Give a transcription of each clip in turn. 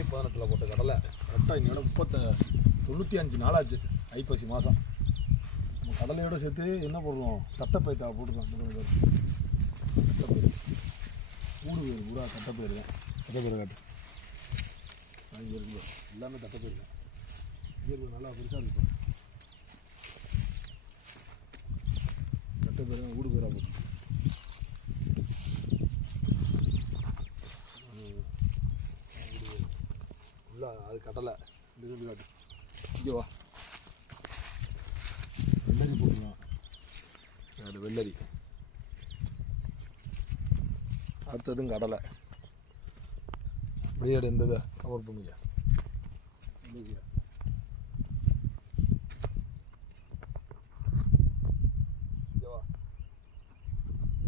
ஆடி 18 போட்ட கடலை கரெக்டாக இன்னையோட 95 நாளாச்சு. ஐப்பசி மாதம். நம்ம கடலையோடு சேர்த்து என்ன போடுறோம், தட்டைப்பயிர் போட்டுருக்கோம். தட்டைப்பயிர் ஊடு வேறு பூரா தட்டைப்பயிர் தான். தட்டைப்பயிர் காட்டு இங்கே இருக்குது எல்லாமே தட்டைப்பயிர் தான். இங்கே நல்லா பெருசாக இருக்கும். தட்டைப்பயிர் தான் ஊடு பேராக போட்டு உள்ளே அது கடலை இது காட்டு. இங்கே வா, வெள்ளரி போட்டுருவோம். அது வெள்ளரி. அடுத்ததும் கடலை. அப்படியே இருந்ததை கவர் பண்ணுங்க. இங்கே வா,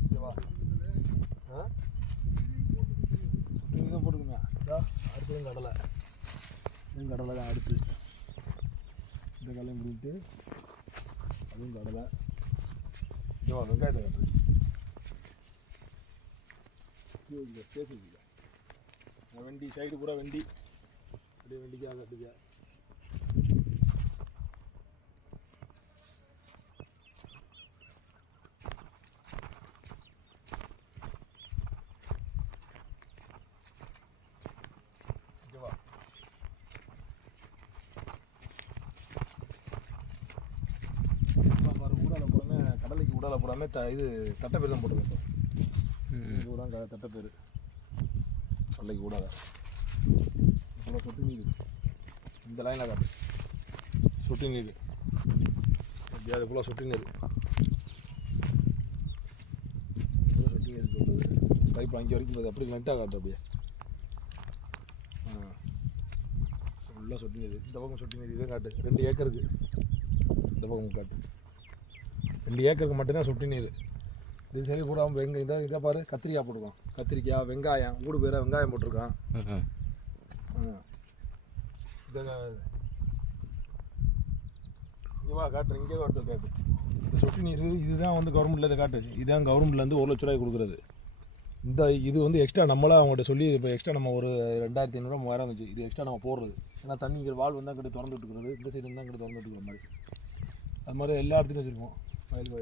இங்கே வா. இங்கே போட்டுக்கோங்க. அடுத்ததும் கடலை. இதுவும் கடலை தான். அடுத்து இந்த கடலையும் முடிட்டு அதுவும் கடலை. இங்கே வா, வெங்காயத்தை கட்டு. பேசிக்க வெண்டி சைடு பூரா வெண்டி. அப்படியே வெண்டிக்காக கட்டுக்க. ஓகேவா? பாரு ஊடால போடாமே, கடலைக்கு ஊடால போடாமே இது தட்டைப்பயிர் தான் போட்டுருக்கேன். இது கூட தட்டைப்பயிர் கடலைக்கு ஊடால இவ்வளோ சொட்டு நீர். இந்த லைனில் காட்டு சொட்டு நீர். அது ஃபுல்லாக சொட்டு நீர். சொட்டு நீர் சொல்கிறது பைப் அங்கே வரைக்கும் அப்படி நெட்டாக காட்டு. அப்படியே ஃபுல்லாக சொட்டு நீர். இந்த பக்கம் சொட்டு நீர் இதே காட்டு. 2 ஏக்கருக்கு இந்த பக்கம் காட்டு. 2 ஏக்கருக்கு மட்டும்தான் சொட்டு நீர். இது சரி போடாமல் இதை பாரு, கத்திரிக்காய் போட்டுருக்கோம். கத்திரிக்காய், வெங்காயம், ஊடு பேர வெங்காயம் போட்டிருக்கான். இங்கே வா காட்டு. இங்கே காட்டு காட்டு. இந்த சொட்டு நீர் இதுதான் கவர்மெண்ட்டில் இதை காட்டு. இதுதான் கவர்மெண்ட்லேருந்து 1 லட்ச ரூபாய் கொடுக்குறது. இது எக்ஸ்ட்ரா நம்மளாக அவங்கள்ட்ட சொல்லி இப்போ எக்ஸ்ட்ரா நம்ம ஒரு 2500 3000 இருந்துச்சு. இது எக்ஸ்ட்ரா நம்ம போடுறது. ஏன்னா தண்ணிங்கிற வாழ் வந்தால் கிட்ட திறந்து விட்டுக்கிறது. இந்த சைடு இருந்தால் கிட்ட திறந்து விட்டுக்கிற மாதிரி. அது மாதிரி எல்லா இடத்துலையும் வச்சுருக்கோம். வயல்